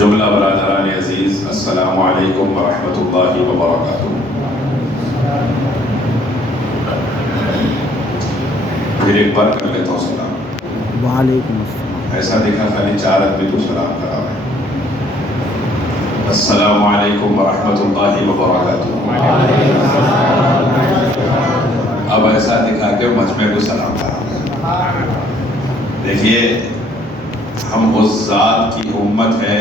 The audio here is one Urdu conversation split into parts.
جملہ برادران عزیز، السلام علیکم ورحمۃ اللہ وبرکاتہ۔ پھر ایک بار کر لیتا ہوں سلام۔ وعلیکم السلام۔ ایسا دیکھا خالی 4 آدمی تو سلام کرا ہے۔ السلام علیکم ورحمۃ اللہ وبرکاتہ۔ اب ایسا دکھا کہ مجمع کو سلام کرا۔ دیکھیے، ہم اس ذات کی امت ہے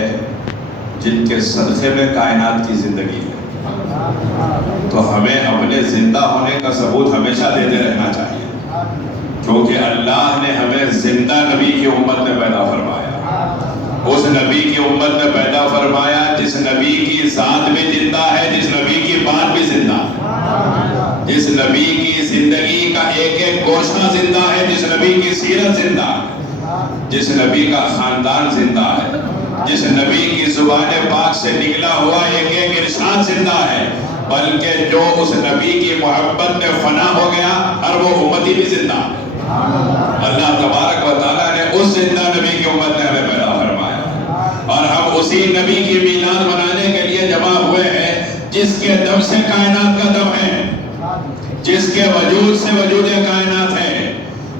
جن کے صدقے میں کائنات کی زندگی ہے، تو ہمیں اپنے زندہ ہونے کا ثبوت ہمیشہ دیتے رہنا چاہیے، کیونکہ اللہ نے ہمیں زندہ نبی کی امت میں پیدا فرمایا، اس نبی کی امت میں پیدا فرمایا جس نبی کی ذات بھی زندہ ہے، جس نبی کی بات بھی زندہ ہے، جس نبی کی زندگی کا ایک ایک گوشہ زندہ ہے، جس نبی کی سیرت زندہ ہے، جس نبی کا خاندان زندہ ہے، جس نبی کی زبان پاک سے نکلا ہوا ایک ایک ارشاد زندہ ہے، بلکہ جو اس نبی کی محبت میں فنا ہو گیا اور وہ امتی بھی زندہ ہے۔ اللہ تبارک و تعالیٰ نے اس زندہ نبی کی امت میں ہمیں پیدا فرمایا، اور ہم اسی نبی کی میلاد منانے کے لیے جمع ہوئے ہیں جس کے دم سے کائنات کا دم ہے، جس کے وجود سے وجود کائنات ہے۔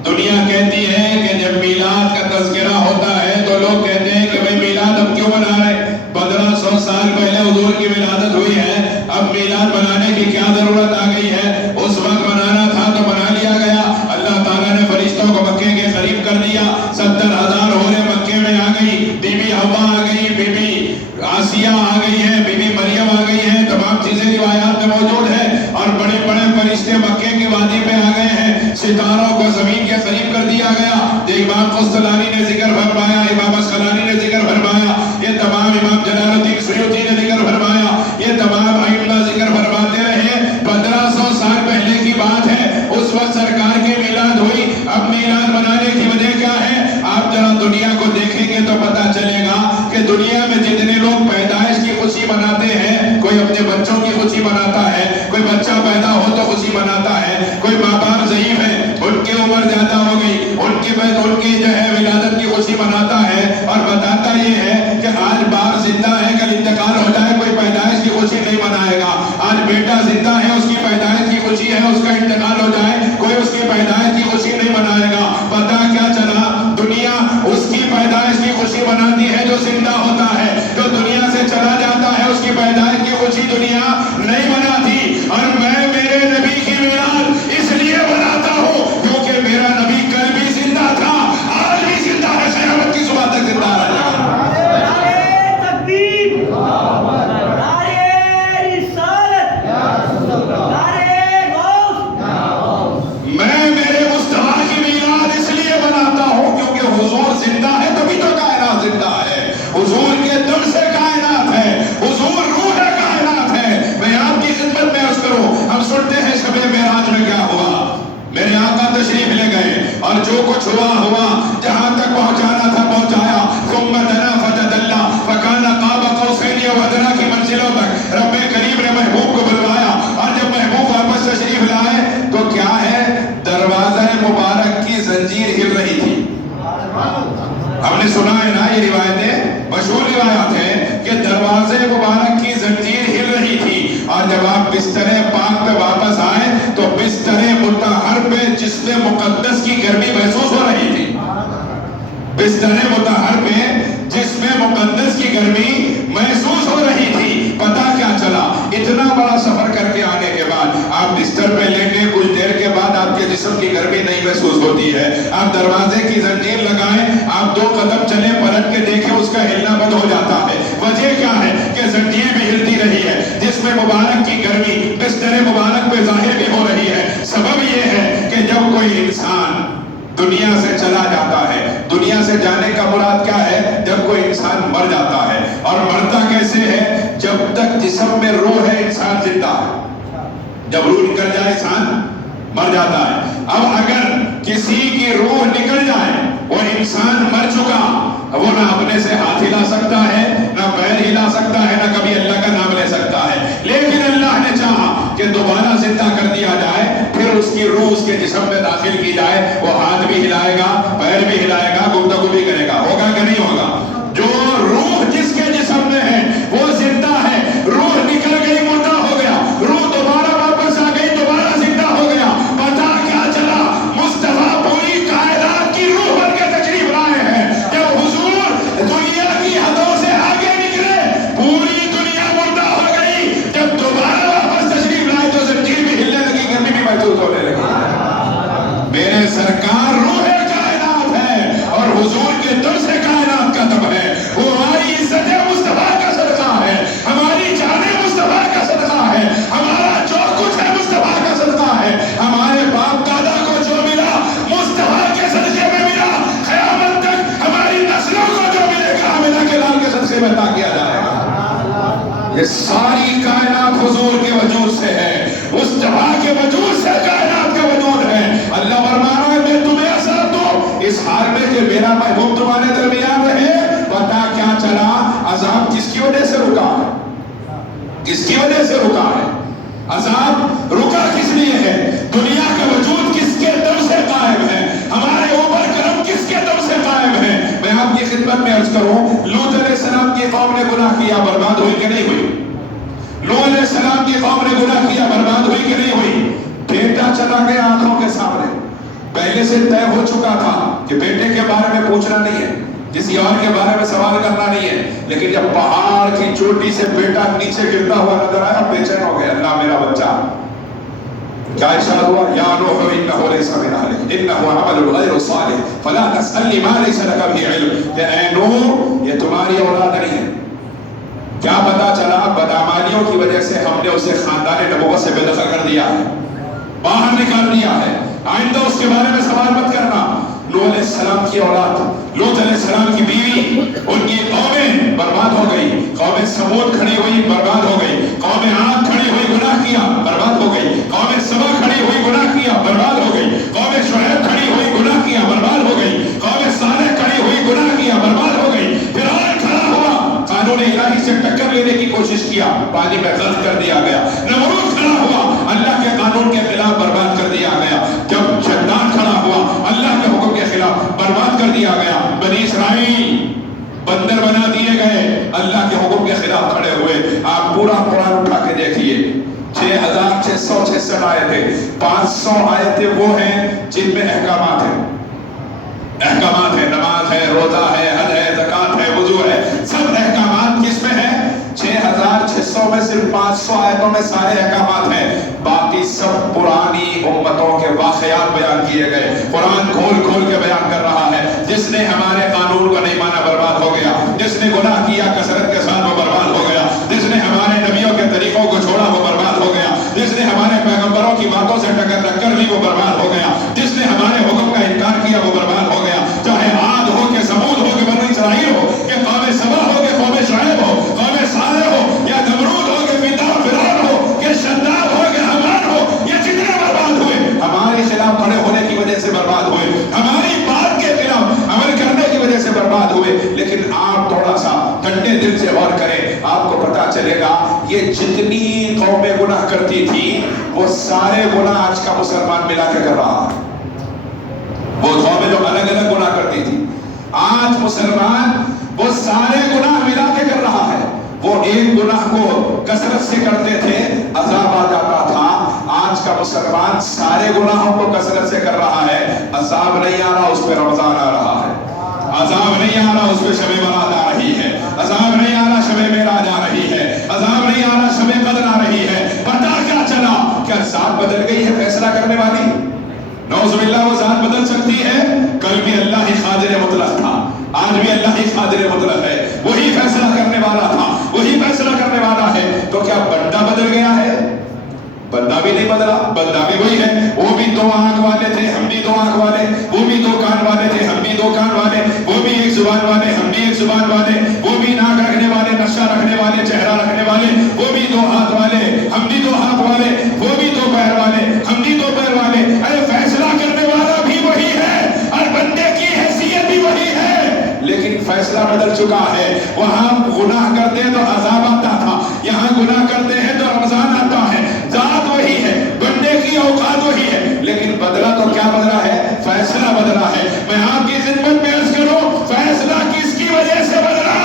دنیا کہتی ہے کہ جب میلاد کا تذکرہ ہوتا ہے تو لوگ کہتے ہیں کہ بھئی میلاد اب کیوں منا رہے؟ 1500 سال پہلے حضور کی ولادت ہوئی ہے، اب میلاد منانے کی کیا ضرورت آ گئی ہے؟ اس وقت منانا تھا تو منا لیا گیا۔ اللہ تعالیٰ نے فرشتوں کو مکے کے قریب کر دیا، 70,000 عورتیں مکے میں آ گئی، بی بی حوا آ گئی، بی بی آسیہ آ گئی ہے، بی بی مریم آ گئی ہے، تمام چیزیں روایات میں موجود ہے، اور بڑے بڑے فرشتے مکے کی وادی پہ آ گئے ہیں، ستاروں کو زمین کے قریب کر دیا گیا۔ امام قسطلانی نے ذکر فرمایا، امام اسقلانی نے ذکر فرمایا، یہ تمام امام جلال الدین سیوطی نے ذکر فرمایا، یہ تمام ائمہ ذکر فرماتے رہے۔ 1500 سال پہلے کی بات ہے، اس وقت سرکار کی میلاد ہوئی۔ اب میلاد منانے کی وجہ کیا ہے؟ آپ ذرا دنیا کو دیکھیں گے تو پتا چلے گا کہ دنیا میں جتنے لوگ پیدائش کی خوشی مناتے ہیں، کوئی اپنے بچوں کی خوشی مناتا ہے، کوئی بچہ پیدا ہو تو خوشی مناتا ہے، کوئی ماں باپ ضعیف ہے، ان کی عمر زیادہ ہو گئی، ان کی جو ہے ولادت کی خوشی مناتا ہے، اور بتاتا یہ ہے کہ آج باپ زندہ ہے، کل انتقال ہو جائے، کوئی پیدائش کی خوشی نہیں منائے گا۔ آج بیٹا زندہ ہے، اس کی پیدائش کی خوشی ہے، اس کا انتقال ہو جائے، کوئی اس کی پیدائش کی خوشی نہیں منائے گا۔ پتہ کیا چلا؟ دنیا اس کی پیدائش کی خوشی مناتی ہے جو زندہ ہوتا ہے، جو دنیا سے چلا جاتا ہے اس کی پیدائش کی خوشی دنیا نہیں مناتی۔ اور میں میرے نبی کی میلاد اس لیے مناتا ہوں کیونکہ میرا نبی کل بھی زندہ تھا، آج بھی زندہ ہے، قیامت کی صبح تک زندہ رہے گا۔ میں میرے مصطفیٰ کی میلاد اس لیے مناتا ہوں کیونکہ حضور زندہ ہے، تبھی تو کائنات زندہ ہے، حضور کے دم سے کائنات ہے، حضور روح کائنات ہے۔ میں آپ کی خدمت میں عرض کروں، ہم سنتے ہیں شب معراج میں کیا ہوا؟ میرے آقا تشریف لے گئے، اور جو کچھ ہوا جہاں تک پہنچانا تھا پہنچایا۔ ثم دنا فتدلی فکان قاب قوسین او ادنی کی منزلوں تک رب کریم نے محبوب کو بلوایا، اور جب محبوب واپس تشریف لائے تو کیا ہے؟ دروازہ مبارک کی زنجیر ہل رہی تھی۔ ہم نے سنا ہے نا، یہ روایتیں مشہور روایات ہیں کہ دروازے مبارک کی زنجیر ہل رہی تھی، اور جب آپ بستر پاک پہ واپس آئے تو بستر مطہر پہ جسم مقدس کی گرمی محسوس ہو رہی تھی۔ بستر مطہر پہ جسم مقدس کی گرمی محسوس ہو رہی تھی۔ پتہ کیا چلا؟ اتنا بڑا سفر کر کے آنے کے بعد آپ بستر پہ لیٹے، کچھ دیر کے بعد آپ کے جسم کی گرمی نہیں محسوس ہوتی ہے۔ آپ دروازے کی زنجیر لگائیں، آپ 2 قدم چلیں، پلٹ کے دیکھیں، اس کا ہلنا بند ہو جاتا ہے۔ وجہ کیا ہے؟ کہ زنجیر بھی ہلتی رہی ہے، جسم مبارک کی گرمی بستر مبارک پہ ظاہر بھی ہو رہی ہے۔ سبب یہ ہے کہ جب کوئی انسان دنیا سے چلا جاتا ہے، دنیا سے جانے کا مراد کیا ہے؟ جب کوئی انسان مر جاتا ہے، اور مرتا کیسے ہے؟ جب تک جسم میں روح ہے انسان زندہ ہے، جب روح نکل جائے انسان مر جاتا ہے۔ اب اگر کسی کی روح نکل جائے، وہ انسان مر چکا، وہ نہ اپنے سے ہاتھ ہلا سکتا ہے، نہ پیر ہلا سکتا ہے، نہ کبھی اللہ کا نام لے سکتا ہے۔ لیکن اللہ نے چاہا کہ دوبارہ زندہ کر دیا جائے، پھر اس کی روح اس کے جسم میں داخل کی جائے، وہ ہاتھ بھی ہلائے گا، پیر بھی ہلائے گا، گفتگو بھی کرے گا۔ ہوگا کہ نہیں ہوگا؟ جو روح جس کے جسم سے میں عطا کیا جائے گا. یہ ساری کائنات حضور کے وجود سے ہے, مصطفیٰ کے وجود سے کائنات کا وجود ہے. اللہ فرما رہا ہے میں تمہیں اثر دوں اس حال میں کہ میرا محبوب تمہارے درمیان رہے. پتا کیا چلا عذاب کس کی وجہ سے رکا ہے, کس کی وجہ سے رکا ہے. عذاب رکا کس لیے ہے؟ دنیا کا وجود کس کے دم سے قائم ہے, ہمارے اوپر کرم کس کے دم سے قائم ہے. میں آپ کی خدمت میں عرض کروں, لوط علیہ السلام کی قوم نے گناہ کیا, برباد ہوئی کہ نہیں ہوئی؟ لوط علیہ السلام کی قوم نے گناہ کیا, برباد ہوئی کہ نہیں ہوئی؟ بیٹا چلا گیا آنکھوں کے سامنے, پہلے سے طے ہو چکا تھا کہ بیٹے کے بارے میں پوچھنا نہیں ہے, کسی اور کے بارے میں سوال کرنا نہیں ہے. لیکن جب پہاڑ کی چوٹی سے بیٹا نیچے گرتا ہوا نظر آیا, بے چین ہو گیا, اللہ میرا بچہ. کیا ارشاد ہوا؟ یا نوح انہ لیس من اہلک انہ عمل غیر صالح فلا تسألنی ما لیس لک بہ علم. کہ اے نوح یہ تمہاری اولاد نہیں ہے. کیا پتا چلا؟ بدعمالیوں کی وجہ سے ہم نے اسے خاندان نبوت سے بے دخل کر دیا ہے, باہر نکال دیا ہے. آئندہ اس کے بارے میں سوال مت کرنا. نوح علیہ السلام کی اولاد, لوط علیہ السلام کی بیوی, ان کی قومیں برباد ہو گئی. قوم سمود کھڑی ہوئی, برباد ہو گئی. قوم عاد کھڑی ہوئی, گناہ کیا, برباد ہو گئی. قوم سبا کھڑی ہوئی, گناہ کیا, برباد ہو گئی. قوم شعیب کھڑی ہوئی, گناہ کیا, برباد ہو گئی. قوم صالح کھڑی ہوئی, گناہ کیا, برباد ہو گئی. فرعون کھڑا ہوا, قانون الہی سے ٹکر لینے کی کوشش کیا, پانی میں غرق کر دیا گیا. نمرود کھڑا ہوا, اللہ کے قانون کے خلاف برباد کر دیا گیا. جب شداد کھڑا ہوا, اللہ کے حکم کے خلاف برباد کر دیا گیا. بنی اسرائیل بندر بنا دیے گئے, اللہ کے حکم کے خلاف کھڑے ہوئے. آپ پورا قرآن اٹھا کے دیکھیے, 6666 آیتیں, 500 آیتیں وہ ہیں جن میں احکامات ہیں. احکامات ہے, نماز ہے, روزہ ہے, حج ہے, زکات ہے, وضو ہے, سب احکامات کس میں ہیں؟ 6600 میں صرف 500 آیتوں میں سارے احکامات ہیں. باقی سب پرانی امتوں کے واقعات بیان کیے گئے. قرآن کھول کھول کے بیان کر رہا ہے, جس نے ہمارے قانون کو نہیں مانا برباد ہو گیا, جس نے گناہ کیا کثرت کے ساتھ وہ برباد ہو گیا, جس نے ہمارے نبیوں کے طریقوں کو چھوڑا وہ برباد ہو گیا, جس نے ہمارے پیغمبروں کی باتوں سے ٹکر لی وہ برباد ہو گیا, جس نے ہمارے حکم کا انکار کیا وہ برباد ہو گیا. چاہے عاد ہو کہ سمود ہو کہ بنی اسرائیل ہو, کہ قوم سبا ہو کہ قوم شعیب ہو, قوم صالح ہو یا نمرود ہو کہ فرعون ہو کہ شداد ہو کہ حمان ہو, یہ جتنے برباد ہوئے ہمارے خلاف کھڑے ہونے کی وجہ سے برباد ہوئے, ہماری بات کے خلاف عمل کرنے کی وجہ سے برباد ہوئے. لیکن آپ تھوڑا سا ٹھنڈے دل سے غور کریں, آپ کو پتا چلے گا یہ جتنی قومیں گناہ کرتی تھی وہ سارے گناہ آج کا مسلمان ملا کے کر رہا ہے. وہ قومیں جو الگ الگ گناہ کرتی تھی, آج مسلمان وہ سارے گناہ ملا کے کر رہا ہے. وہ ایک گناہ کو کثرت سے کرتے تھے, عذاب آ جاتا تھا. آج کا مسلمان سارے گناہوں کو کثرت سے کر رہا ہے, عذاب نہیں آ رہا, اس پہ رمضان آ رہا ہے. عذاب نہیں آ رہا, اس پہ شب برات آ رہی ہے. عذاب نہیں آ رہا, شب معراج آ رہی ہے. عذاب نہیں آ رہا, شب قدر آ رہی ہے. پتا کیا چلا؟ کیا ذات بدل گئی ہے فیصلہ کرنے والی؟ نعوذ باللہ, وہ ذات بدل سکتی ہے. کل بھی اللہ ہی قادر مطلق تھا, آج بھی اللہ ہی قادر مطلق ہے. وہی فیصلہ کرنے والا تھا, وہی فیصلہ کرنے والا ہے. تو کیا بندہ بدل گیا ہے؟ بندہ بھی نہیں بدلا, بندہ بھی وہی ہے. وہ بھی 2 آنکھ والے تھے, ہم بھی 2 آنکھ والے. وہ بھی 2 کان والے تھے, ہم بھی 2 کان والے. وہ بھی 1 زبان والے, ہم بھی 1 زبان والے. وہ بھی ناک رکھنے والے, نقشہ رکھنے والے, چہرہ رکھنے والے. وہ بھی 2 ہاتھ والے, ہم بھی 2 ہاتھ والے. وہ بھی 2 پیر والے, ہم بھی 2 پیر والے. ارے فیصلہ کرنے والا بھی وہی ہے اور بندے کی حیثیت بھی وہی ہے. لیکن فیصلہ بدل چکا ہے. وہاں گناہ کرتے ہیں تو عذاب آتا تھا, یہاں گناہ کرتے ہیں تو رمضان آتا ہے. ذات وہی ہے, بندے کی اوقات وہی ہے, لیکن بدلا تو کیا بدلا ہے؟ فیصلہ بدلا ہے. میں آپ کی خدمت میں عرض کروں, فیصلہ کس کی وجہ سے بدلا؟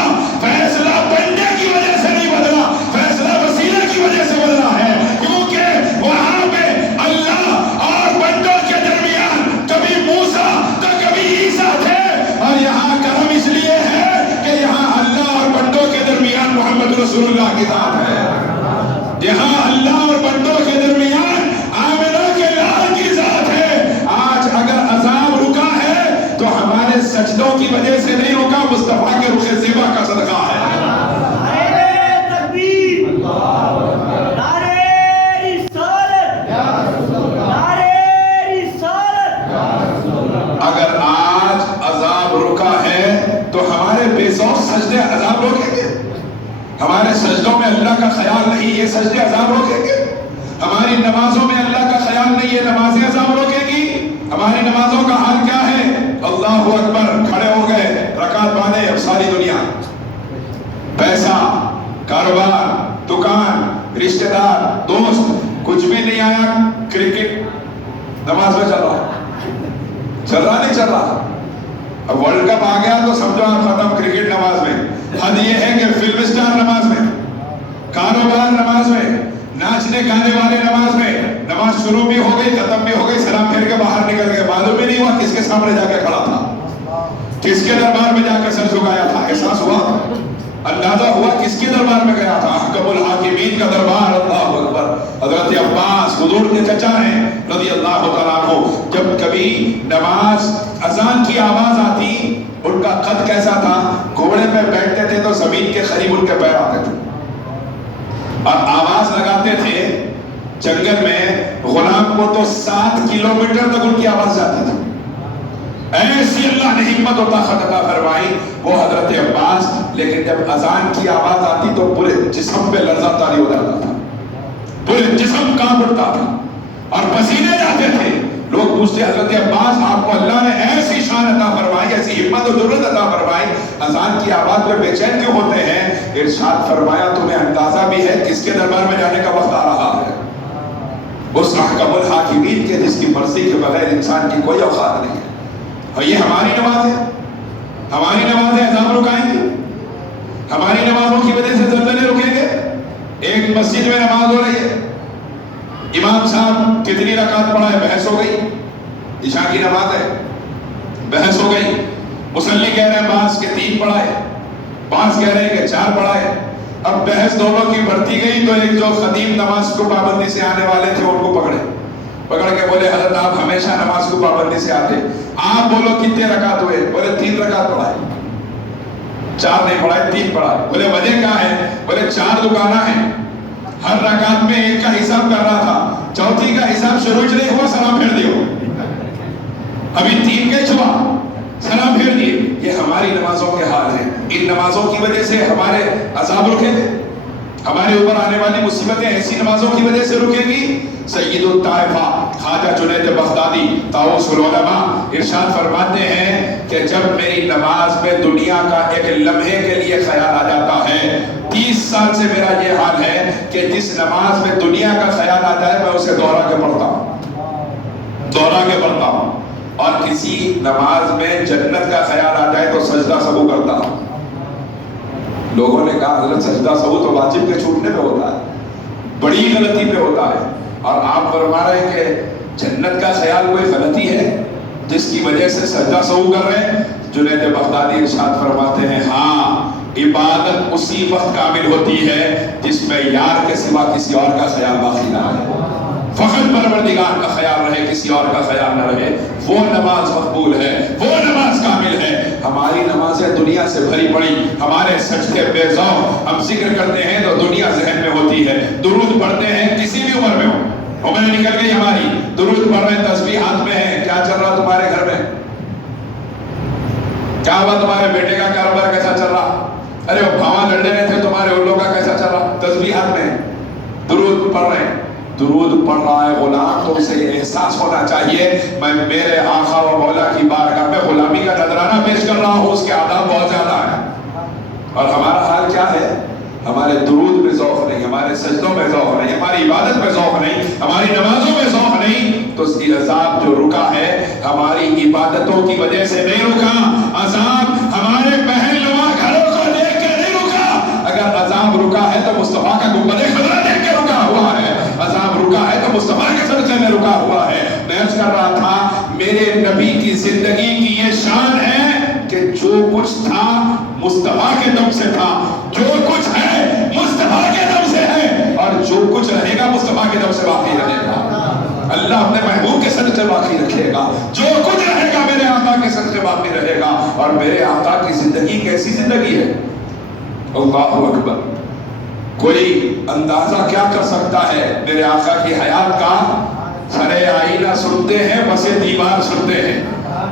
فیصلہ بندے کی وجہ سے نہیں بدلا, فیصلہ وسیلہ کی وجہ سے بدلا ہے. کیونکہ وہاں پہ اللہ اور بندوں کے درمیان کبھی موسیٰ تو کبھی عیسیٰ تھے, اور یہاں کرم اس لیے ہے کہ یہاں اللہ اور بندوں کے درمیان محمد رسول اللہ کی ذات ہے. یہاں اللہ اور بندوں کے درمیان آمنہ کے لال کی ذات ہے. آج اگر عذاب رکا ہے تو ہمارے سجدوں کی وجہ سے نہیں رکا, مصطفیٰ کے رخ زیبا کا صدقہ ہے. نعرہ تکبیر, نعرہ رسالت, نعرہ رسالت. اگر آج عذاب رکا ہے تو ہمارے بے سوچ سجدے عذاب روکیں گے؟ ہمارے سجدوں میں اللہ کا خیال نہیں، یہ سجدے عذاب روکیں گے؟ ہماری نمازوں میں اللہ کا خیال نہیں، یہ نمازیں عذاب روکیں گی؟ ہماری نمازوں کا حال کیا ہے؟ اللہ اکبر، کھڑے ہو گئے، رکعت باندھے، اب ساری دنیا پیسہ، کاروبار، دکان، رشتہ دار، دوست، کچھ بھی نہیں آیا، کرکٹ نماز میں چل رہا نہیں چل رہا؟ اب ورلڈ کپ آ گیا تو سمجھو آپ ختم کرکٹ نماز میں۔ حد یہ ہے کہ فلم سٹار نماز میں، کاروبار نماز میں، ناچنے گانے والے نماز میں، نماز شروع بھی ہو گئی ختم بھی ہو گئی، سلام پھیر کے باہر نکل گئے، معلوم بھی نہیں ہوا کس کے سامنے جا کے کھڑا تھا، کس کے دربار میں جا کے سر جھکایا تھا، احساس ہوا، اندازہ ہوا کس کے دربار میں گیا تھا؟ احکم الحاکمین کا دربار۔ اللہ اکبر۔ حضرت عباس حضور کے چچا ہیں رضی اللہ تعالیٰ عنہ، جب کبھی نماز اذان کی آواز آتی، ان کا قد کیسا تھا؟ گھوڑے پہ بیٹھتے تھے تو زمین کے قریب ان کے پیر آتے تھے، اور آواز لگاتے تھے جنگل میں، غلام کو تو 7 کلومیٹر تک ان کی آواز جاتی تھی۔ ایسی اللہ نے حکمت و طاقت عطا فرمائی وہ حضرت عباس، لیکن جب اذان کی آواز آتی تو پورے جسم پہ لرزہ طاری ہو جاتا تھا، پورے جسم کانپ اٹھتا تھا اور پسینے جاتے تھے۔ لوگ پوچھتے حضرت عباس آپ کو اللہ نے ایسی شان عطا فرمائی، ایسی حکمت و ضرورت عطا فرمائی، اذان کی آواز پہ بے چین کیوں ہوتے ہیں؟ ارشاد فرمایا تمہیں اندازہ بھی ہے کس کے دربار میں جانے کا وقت آ رہا ہے؟ اس احکم الحاکمین کے جس کی مرضی کے بغیر انسان کی کوئی اوقات نہیں ہے۔ اور یہ ہماری نمازیں، ہماری نمازیں عذاب رکائیں گی؟ ہماری نمازوں کی وجہ سے زلزلے رکیں گے؟ ایک مسجد میں نماز ہو رہی ہے، امام صاحب کتنی رکعت پڑھا ہے، بحث ہو گئی، عشاء کی نماز ہے، بحث ہو گئی، مصلی کہہ رہے ہیں بعض کے 3 پڑھا ہے، بعض کہہ رہے ہیں کہ 4 پڑھا ہے۔ اب بحث دونوں کی بڑھتی گئی تو ایک جو خطیب نماز کو پابندی سے آنے والے تھے ان کو پکڑ کے بولے حضرت آپ ہمیشہ نماز کو پابندی سے آتے، آپ بولو کتنے رکعت ہوئے؟ بولے 3 رکعت پڑھا ہے، 4 نہیں پڑھا ہے، 3 پڑھا ہے۔ بولے وجہ کیا ہے؟ بولے 4 دکانہ ہیں، ہر رکعت میں ایک کا حساب کر رہا تھا، چوتھی کا حساب شروع نہیں ہوا، سلام پھیر دیو، ابھی 3 کے چھوا، سلام پھیر دیے۔ یہ ہماری نمازوں کے حال ہیں۔ ان نمازوں کی وجہ سے ہمارے عذاب رکیں گے؟ ہمارے اوپر آنے والی مصیبتیں ایسی نمازوں کی وجہ سے رکیں گی؟ سید الطائفہ خواجہ جنید بغدادی طاؤس العلماء ارشاد فرماتے ہیں کہ جب میری نماز میں دنیا کا ایک لمحے کے لیے خیال آ جاتا ہے، 30 سال سے میرا یہ حال ہے کہ جس نماز میں دنیا کا خیال آ جائے میں اسے دوہرا کے پڑھتا ہوں، اور کسی نماز میں جنت کا خیال آ جائے تو سجدہ سہو کرتا ہوں۔ لوگوں نے کہا حضرت سجدہ سہو تو واجب کے چھوٹنے پہ ہوتا ہے، بڑی غلطی پہ ہوتا ہے، اور آپ فرما رہے ہیں کہ جنت کا خیال کوئی غلطی ہے جس کی وجہ سے سجدہ سہو کر رہے ہیں؟ جنید بغدادی ارشاد فرماتے ہیں ہاں، عبادت اسی وقت کامل ہوتی ہے جس میں یار کے سوا کسی اور کا خیال باقی نہ رہے، فقط پروردگار کا خیال رہے، کسی اور کا خیال نہ رہے، وہ نماز مقبول ہے، وہ نماز کامل ہے۔ ہماری نمازیں دنیا سے بھری پڑی، ہمارے سجدے بے ذوق، ہم ذکر کرتے ہیں تو دنیا ذہن میں ہوتی ہے، درود پڑھتے ہیں کسی بھی عمر میں ہو، عمر نکل گئی ہماری، درود پڑھ رہے ہیں، تسبیح ہاتھ میں ہے، کیا چل رہا تمہارے گھر میں؟ کیا ہوا تمہارے بیٹے کا کاروبار کیسا چل رہا؟ ارے وہ بھاوا لڑنے رہے تھے تمہارے ان لوگوں کا کیسا چل رہا؟ تسبیح ہاتھ میں، درود پڑھ رہے ہیں، درود پڑھ رہا ہے غلام تو اسے احساس ہونا چاہیے میں میرے آقا و مولا کی بارگاہ میں غلامی کا نذرانہ پیش کر رہا ہوں، اس کے آداب بہت زیادہ ہیں۔ اور ہمارا حال کیا ہے؟ ہمارے درود میں ذوق نہیں، ہمارے سجدوں میں ذوق نہیں، ہماری عبادت میں ذوق نہیں، ہماری نمازوں میں ذوق نہیں، تو اس کی عذاب جو رکا ہے ہماری عبادتوں کی وجہ سے نہیں رکا، عذاب ہمارے پہلوا گھروں کو دیکھ کے نہیں رکا۔ اگر عذاب رکا ہے تو مصطفیٰ کا گنبد خضرا دیکھ کے رکا ہوا ہے، عذاب رکا ہے تو مصطفیٰ کے صدقے میں رکا ہوا ہے۔ میں عرض کر رہا تھا میرے نبی کی زندگی کی یہ شان ہے کہ جو کچھ تھا مصطفیٰ کے دم سے تھا، جو کچھ ہے مصطفیٰ کے دم سے ہے، اور جو کچھ رہے گا مصطفیٰ کے دم سے باقی رہے گا۔ اللہ اپنے محبوب کے صدقے باقی رکھے گا، جو کچھ رہے گا میرے آقا کے صدقے باقی رہے گا۔ اور میرے آقا کی زندگی کیسی زندگی ہے؟ اللہ اکبر! کوئی اندازہ کیا کر سکتا ہے میرے آقا کی حیات کا؟ سرے آئینہ سنتے ہیں، بسے دیوار سنتے ہیں،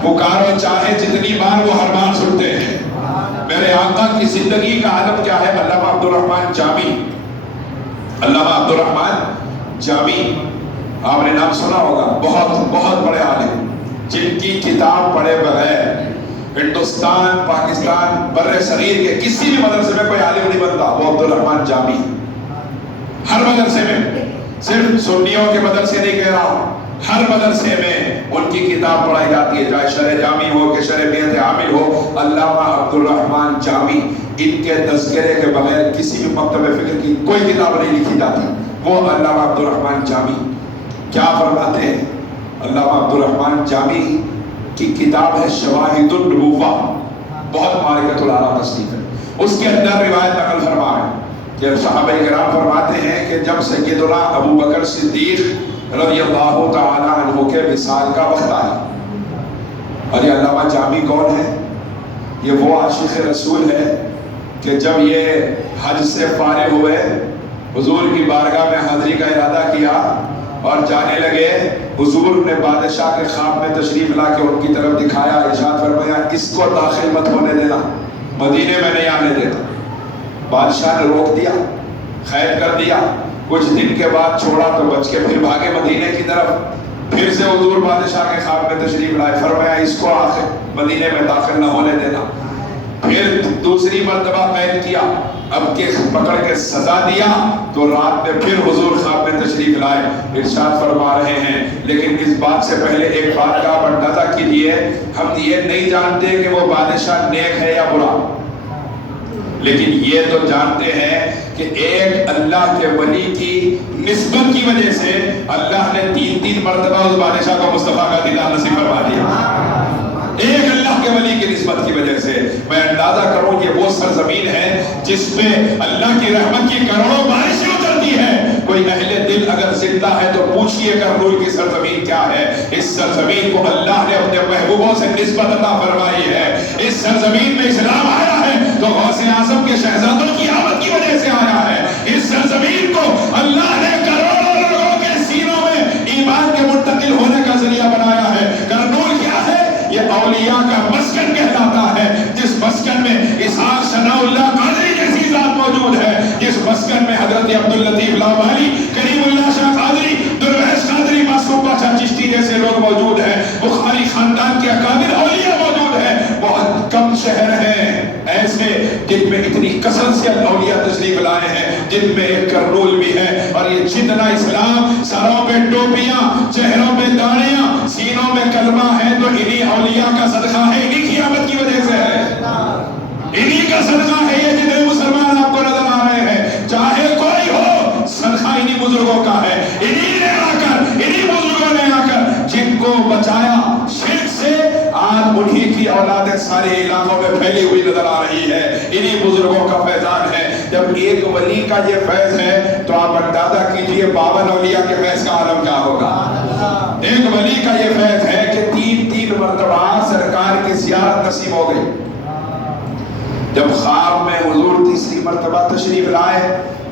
پکارو چاہے جتنی بار وہ ہر بار سنتے ہیں۔ میرے آقا کی زندگی کا عالم کیا ہے؟ علامہ عبدالرحمن جامی، علامہ عبدالرحمن جامی، آپ نے نام سنا ہوگا، بہت بڑے عالم جن کی کتاب پڑھے بغیر ہندوستان، پاکستان، بر صغیر کے کسی بھی مدرسے میں کوئی عالم نہیں بنتا، وہ عبدالرحمن جامی۔ ہر مدرسے میں، صرف سنیوں کے مدرسے نہیں کہہ رہا، ہر مدرسے میں ان کی کتاب پڑھائی جاتی ہے، چاہے شرح جامی ہو کہ شرح بیعت عامل ہو۔ علامہ عبدالرحمن جامی، ان کے تذکرے کے بغیر کسی بھی مکتب فکر کی کوئی کتاب نہیں لکھی جاتی۔ وہ علامہ عبدالرحمن جامی کیا فرماتے ہیں؟ علامہ عبدالرحمن جامی کی کتاب ہے شواہد النبوہ، بہت معرکۃ الآراء تصنیف ہے، اس کے اندر روایت نقل فرما ہے کہ صحابہ کرام فرماتے ہیں کہ جب سیدنا ابو بکر صدیق رضی اللہ تعالی عنہ کے وصال کا وقت آیا، اور یہ علامہ جامی کون ہے؟ یہ وہ عاشق رسول ہے کہ جب یہ حج سے فارغ ہوئے، حضور کی بارگاہ میں حاضری کا ارادہ کیا اور جانے لگے، حضور نے بادشاہ کے خواب میں تشریف لا کے ان کی طرف دکھایا، ارشاد فرمایا اس کو داخل مت ہونے دینا، مدینے میں نہیں آنے دینا۔ بادشاہ نے روک دیا، قید کر دیا، کچھ دن کے بعد چھوڑا تو بچ کے پھر بھاگے مدینے کی طرف، پھر سے حضور بادشاہ کے خواب میں تشریف لائے، فرمایا اس کو آخر مدینے میں داخل نہ ہونے دینا۔ پھر دوسری مرتبہ قید کیا، اب کے پکڑ کے سزا دیا تو رات میں پھر حضور خواب میں تشریف لائے، ارشاد فرما رہے ہیں لیکن اس بات سے پہلے ایک بات کا آپ اندازہ کیجئے، ہم یہ نہیں جانتے کہ وہ بادشاہ نیک ہے یا برا، لیکن یہ تو جانتے ہیں کہ ایک اللہ کے ولی کی نسبت کی وجہ سے اللہ نے 3 مرتبہ اس بادشاہ کو مصطفیٰ کا دیدار نصیب فرما دیا، ایک اللہ کے ولی کی نسبت کی وجہ سے۔ میں اندازہ کروں کہ وہ سرزمین ہے جس پہ اللہ کی رحمت کی کروڑوں بارشیں اترتی ہے، کوئی اہل دل اگر زندہ ہے تو پوچھئے کرنول کی سرزمین کیا ہے۔ اس سرزمین کو اللہ نے اپنے محبوبوں سے نسبت عطا فرمائی ہے، اس سرزمین میں اسلام آیا ہے تو غوث اعظم کے شہزادوں کی آمد کی وجہ سے آیا ہے، اس سرزمین کو اللہ نے کروڑوں لوگوں کے سینوں میں ایمان کے منتقل ہونے کا ذریعہ بنایا ہے۔ کرنول کیا ہے؟ یہ اولیاء کا مسکن کہلاتا ہے، جس مسکن میں اسحاق ثناء اللہ قادری جیسی ذات موجود ہے، جس مسکن میں حضرت عبداللطیف لاہوری، کریم اللہ شاہ قادری، درویش قادری، معصوم بادشاہ چشتی جیسے لوگ موجود ہیں، بخاری خاندان کے اکابر اولیاء موجود ہیں۔ بہت کم شہر ہیں ایسے جن میں اتنی کثرت سے اولیاء تشریف لائے ہیں، جن میں ایک کرنول بھی ہے، اور یہ جتنا اسلام سروں پہ ٹوپیاں، چہروں پہ داڑیاں، سینوں میں کلمہ ہے تو انہی اولیاء کا صدقہ ہے، انہی کی آمد کی وجہ سے ہے، انہی کا صدقہ ہے۔ یہ جتنے مسلمان آپ کو نظر آ رہے ہیں، چاہے کوئی ہو، صدقہ انہی بزرگوں کا ہے، انہی نے آ کر، انہی بزرگوں نے آ کر جن کو بچایا شرک سے، آج انہی کی اولادیں سارے علاقوں میں پھیلی ہوئی نظر آ رہی ہے، انہی بزرگوں کا فیضان ہے۔ جب ایک ولی کا یہ فیض ہے تو آپ اندازہ کیجئے 52 اولیاء کے فیض کا عالم کیا ہوگا۔ ایک ولی کا یہ فیض ہے کہ 3 مرتبہ سرکار کی زیارت نصیب ہو گئی۔ جب خواب میں حضور 3 مرتبہ تشریف لائے،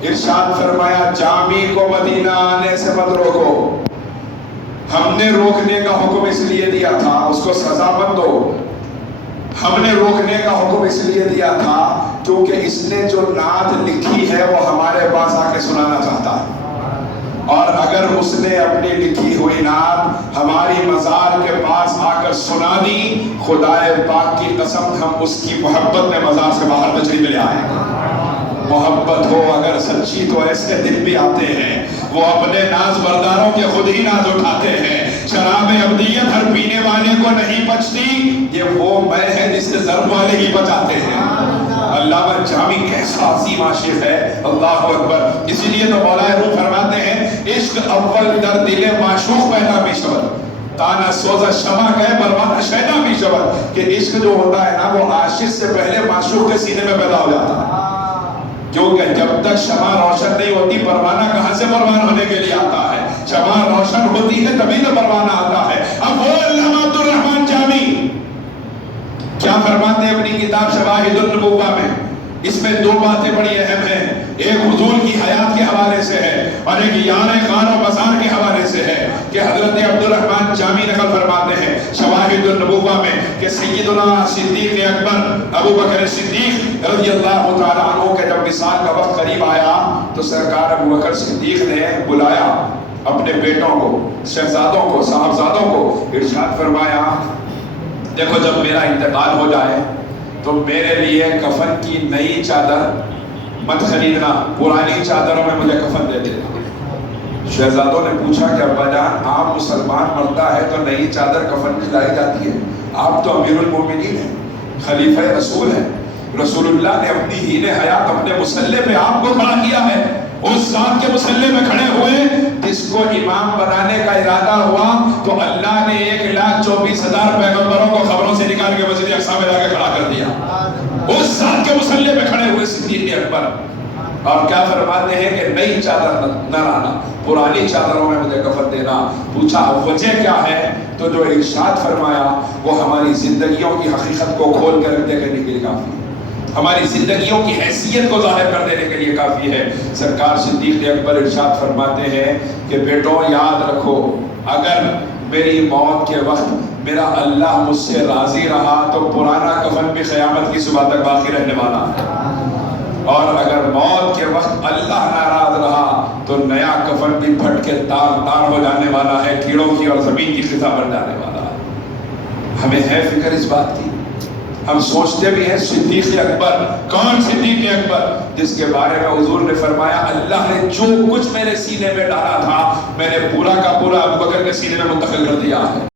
ارشاد فرمایا جامی کو مدینہ آنے سے مت روکو، ہم نے روکنے کا حکم اس لیے دیا تھا، اس کو سزا مت دو، ہم نے روکنے کا حکم اس لیے دیا تھا کیونکہ اس نے جو نعت لکھی ہے وہ ہمارے پاس آ کے سنانا چاہتا ہے، اور اگر اس نے اپنی لکھی ہوئی نعت ہماری مزار کے پاس آ کر سنا دی، خدائے پاک کی قسم ہم اس کی محبت میں مزار سے باہر تشریف لے آئیں گے۔ محبت ہو اگر سچی تو ایسے دن بھی آتے ہیں، وہ اپنے ناز برداروں کے خود ہی ناز اٹھاتے ہیں۔ شراب ابدیت ہر پینے والے کو نہیں بچتی، یہ وہ میں ہے جس سے ضرب والے ہی بچاتے ہیں۔ علامہ جامی کیسا عظیم عاشق ہے، اللہ اکبر۔ اسی لیے تو مولا روح فرماتے ہیں عشق اول در دل معشوق پیدا بھی شود، تانا سوزا شمع گئے پروانہ شیدا بھی شود، کہ عشق جو ہوتا ہے نا وہ عاشق سے پہلے معشوق کے سینے میں پیدا ہو جاتا ہے، کیونکہ جب تک شمع روشن نہیں ہوتی پروانہ کہاں سے پروان ہونے کے لیے آتا ہے، شمع روشن ہوتی ہے تبھی تو پروانہ آتا ہے۔ اب وہ علامہ عبدالرحمن جامی کیا فرماتے ہیں اپنی کتاب شواہد النبوہ میں؟ اس میں دو باتیں بڑی اہم ہیں، ایک حضور کی حیات کے حوالے سے ہے اور ایک یار غار و بازار کے حوالے سے ہے کہ حضرت عبدالرحمن جامی نقل فرماتے ہیں شواہد النبوہ میں کہ سیدنا صدیق اکبر ابو بکر صدیق رضی اللہ تعالیٰ عنہ کے جب وصال کا وقت قریب آیا تو سرکار ابو بکر صدیق نے بلایا اپنے بیٹوں کو، شہزادوں کو، صاحبزادوں کو، ارشاد فرمایا دیکھو جب میرا انتقال ہو جائے تو میرے لیے کفن کی نئی چادر مت خریدنا، پرانی چادروں میں مجھے کفن دے دینا۔ شہزادوں نے پوچھا کہ ابا جان آپ مسلمان مرتا ہے تو نئی چادر کفن کی لائی جاتی ہے، آپ تو امیر المومنین ہیں، خلیفہ رسول ہیں، رسول اللہ نے اپنی ہین حیات اپنے مسلح پہ آپ کو کھڑا کیا ہے، اس ذات کے مسلح میں کھڑے ہوئے جس کو امام بنانے کا ارادہ ہوا تو اللہ نے 1,24,000 پیغمبروں کو خبروں سے نکال کے مسجد اقصی میں جا کے کھڑا کر دیا، اس ذات کے مسلح پہ کھڑے ہوئے صدیق اکبر، اور کیا فرماتے ہیں کہ نئی چادر نہ لانا، پرانی چادروں میں مجھے کفن دینا۔ پوچھا وجہ کیا ہے تو جو ارشاد فرمایا وہ ہماری زندگیوں کی حقیقت کو کھول کر دیکھنے کے لیے کافی ہے، ہماری زندگیوں کی حیثیت کو ظاہر کر دینے کے لیے کافی ہے۔ سرکار صدیق اکبر ارشاد فرماتے ہیں کہ بیٹوں یاد رکھو اگر میری موت کے وقت میرا اللہ مجھ سے راضی رہا تو پرانا کفن بھی قیامت کی صبح تک باقی رہنے والا ہے، اور اگر موت کے وقت اللہ ناراض رہا تو نیا کفن بھی پھٹ کے تار تار ہو جانے والا ہے، کیڑوں کی اور زمین کی غذا بن جانے والا ہے۔ ہمیں ہے فکر اس بات کی، ہم سوچتے بھی ہیں صدیق اکبر، کون صدیق اکبر جس کے بارے میں حضور نے فرمایا اللہ نے جو کچھ میرے سینے میں ڈالا تھا میں نے پورا کا پورا ابو بکر کے سینے میں منتقل کر دیا ہے۔